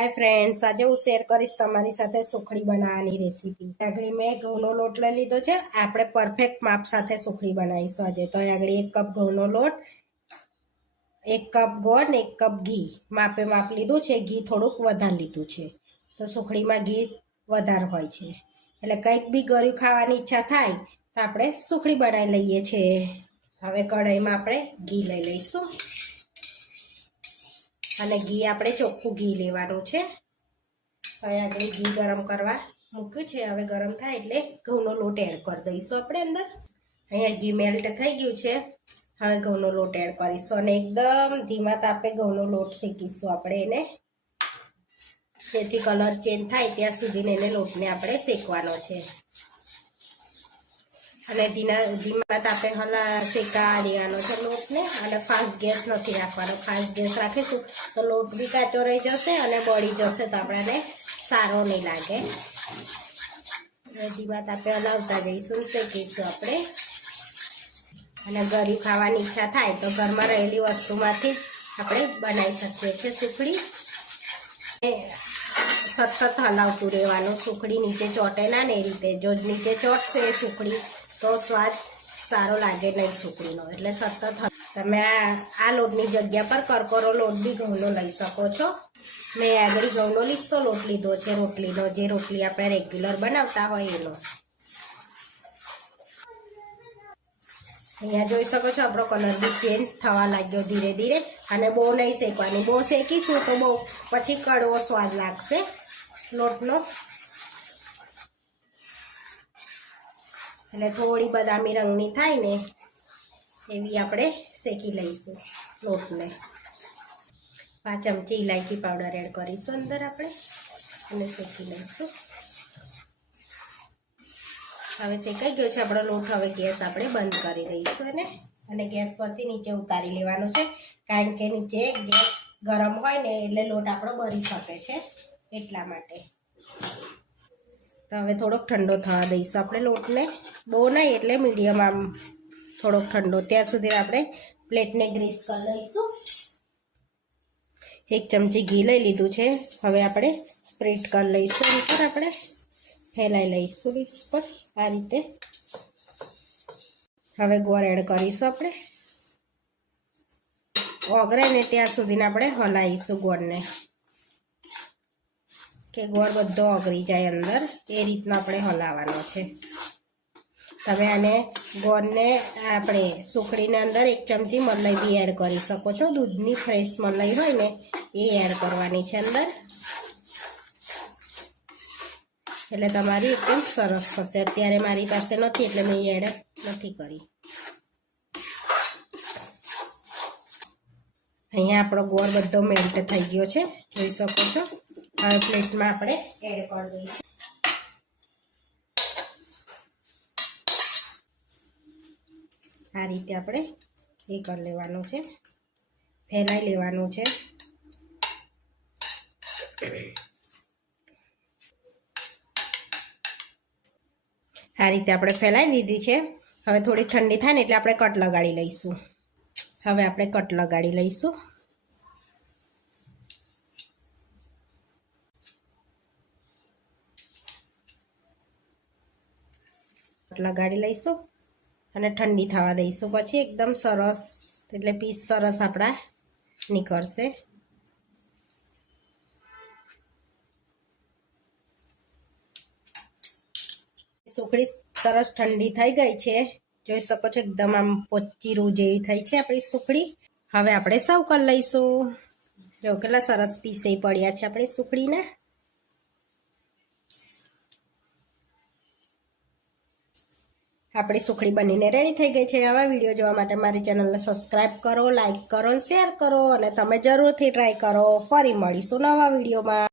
Hi friends, आज हूँ शेर करीश तमारी साथे सुखड़ी बनाववानी रेसिपी। आगळी मैं घऊंनो लोट लई लीधो छे। आपणे परफेक्ट माप साथे सुखड़ी बनावीशुं आज। तो आगळी 1 कप घऊंनो लोट, 1 कप गोળ ने 1 कप घी मापे माप लीधुं छे। घी थोड़ुंक वधारे लीधुं छे। तो सुखड़ीमां घी वधारे होय छे એટલે કંઈક બી ગળ્યું ખાવાની ઈચ્છા થાય તો આપણે સુખડી બનાવી લઈએ છીએ। હવે કઢાઈમાં આપણે ઘી લઈ લઈશું અને ઘી આપણે ચોખ્ખું ઘી લેવાનું છે। હવે આગળ ઘી ગરમ કરવા મૂક્યું છે। હવે ગરમ થાય એટલે ઘઉંનો લોટ એડ કરી દઈશું આપણે અંદર। અહીંયા ઘી મેલ્ટ થઈ ગયું છે। હવે ઘઉંનો લોટ એડ કરીશું અને એકદમ ધીમા તાપે ઘઉંનો લોટ શેકીશું આપણે એને, જેથી કલર ચેન્જ થાય ત્યાં સુધી એને લોટને આપણે શેકવાનો છે અને ધીમા તાપે શેકા દેવાનો છે લોટને। અને ફાસ્ટ ગેસ નથી રાખવાનો। ફાસ્ટ ગેસ રાખીશું તો લોટ બી કાચો રહી જશે અને બળી જશે તો આપણને સારો નહીં લાગે। ધીમા તાપે હલાવતા જઈશું, શેકીશું આપણે। અને ગળ્યું ખાવાની ઈચ્છા થાય તો ઘરમાં રહેલી વસ્તુમાંથી આપણે બનાવી શકીએ છીએ સુખડી। સતત હલાવતું રહેવાનું, સુખડી નીચે ચોટે ના ને એ રીતે। જો નીચે ચોટશે સુખડી તો સ્વાદ સારો લાગે નહીં સુખડીનો, એટલે સતત તમે આ લોટની જગ્યા પર કરકરો લોટ બી ઘઉંનો લઈ શકો છો। મેં આગળ ઘઉંનો લીસો લોટ લીધો છે, રોટલીનો, જે રોટલી આપણે રેગ્યુલર બનાવતા હોય એનો। અહીંયા જોઈ શકો છો આપણો કલર બી ચેન્જ થવા લાગ્યો ધીરે ધીરે। અને બહુ નહીં શેકવાની, બહુ શેકીશું તો બહુ પછી કડવો સ્વાદ લાગશે લોટનો। એટલે થોડી બદામી રંગની થાય ને એવી આપણે શેકી લઈશું લોટને। 5 ચમચી ઇલાયચી પાવડર એડ કરીશું અંદર આપણે અને શેકી લઈશું। હવે શેકાઈ ગયો છે આપણો લોટ। હવે ગેસ આપણે બંધ કરી દઈશું અને ગેસ પરથી નીચે ઉતારી લેવાનું છે, કારણ કે નીચે ગેસ ગરમ હોય ને એટલે લોટ આપણો બળી શકે છે, એટલા માટે। તો હવે થોડોક ઠંડો થવા દઈશું આપણે લોટને, બહુ નહીં એટલે મીડિયમ, આમ થોડોક ઠંડો। ત્યાં સુધી આપણે પ્લેટને ગ્રીસ કરી લઈશું। 1 ચમચી ઘી લઈ લીધું છે। હવે આપણે સ્પ્રેડ કરી લઈશું, ઉપર આપણે ફેલાઈ લઈશું ડીશ પર આ રીતે। હવે ગોળ એડ કરીશું આપણે, ઓગળે ને ત્યાં સુધીને આપણે હલાવીશું ગોળને, કે ગોળ બધો ઓગળી જાય અંદર, એ રીતના આપણે હલાવવાનો છે। તમે આને ગોળને આપણે સુખડીને અંદર 1 ચમચી મલાઈ બી એડ કરી શકો છો। દૂધની ફ્રેશ મલાઈ હોય ને એ એડ કરવાની છે અંદર, એટલે તમારી એકદમ સરસ થશે। અત્યારે મારી પાસે નથી એટલે મેં એડ નથી કરી। અહીંયા આપણો ગોળ બધો મેલ્ટ થઈ ગયો છે, જોઈ શકો છો। હવે પ્લેટમાં આપણે એડ કરી દઈશું। આ રીતે આપણે એ કરી લેવાનું છે, ફેલાઈ લેવાનું છે। આ રીતે આપણે ફેલાઈ દીધી છે। હવે થોડી ઠંડી થાય ને એટલે આપણે કટ લગાડી લઈશું। હવે આપણે કટ લગાડી લઈશું। લગાડી લઈશું અને ઠંડી થવા દઈશું, પછી એકદમ સરસ, એટલે પીસ સરસ આપણા નીકળશે। સુખડી સરસ ઠંડી થઈ ગઈ છે, જોઈ શકો છો એકદમ આમ પોચી રૂ જેવી થઈ છે આપણી સુખડી। હવે આપણે સર્વ કરી લઈશું। જો કેટલા સરસ પીસે પડ્યા છે આપણી સુખડીના। આપણી સુખડી બનીને રેડી થઈ ગઈ છે। આવા વિડીયો જોવા માટે મારી ચેનલને સબસ્ક્રાઈબ કરો, લાઈક કરો અને શેર કરો, અને તમે જરૂરથી ટ્રાય કરો। ફરી મળીશું નવા વિડીયોમાં।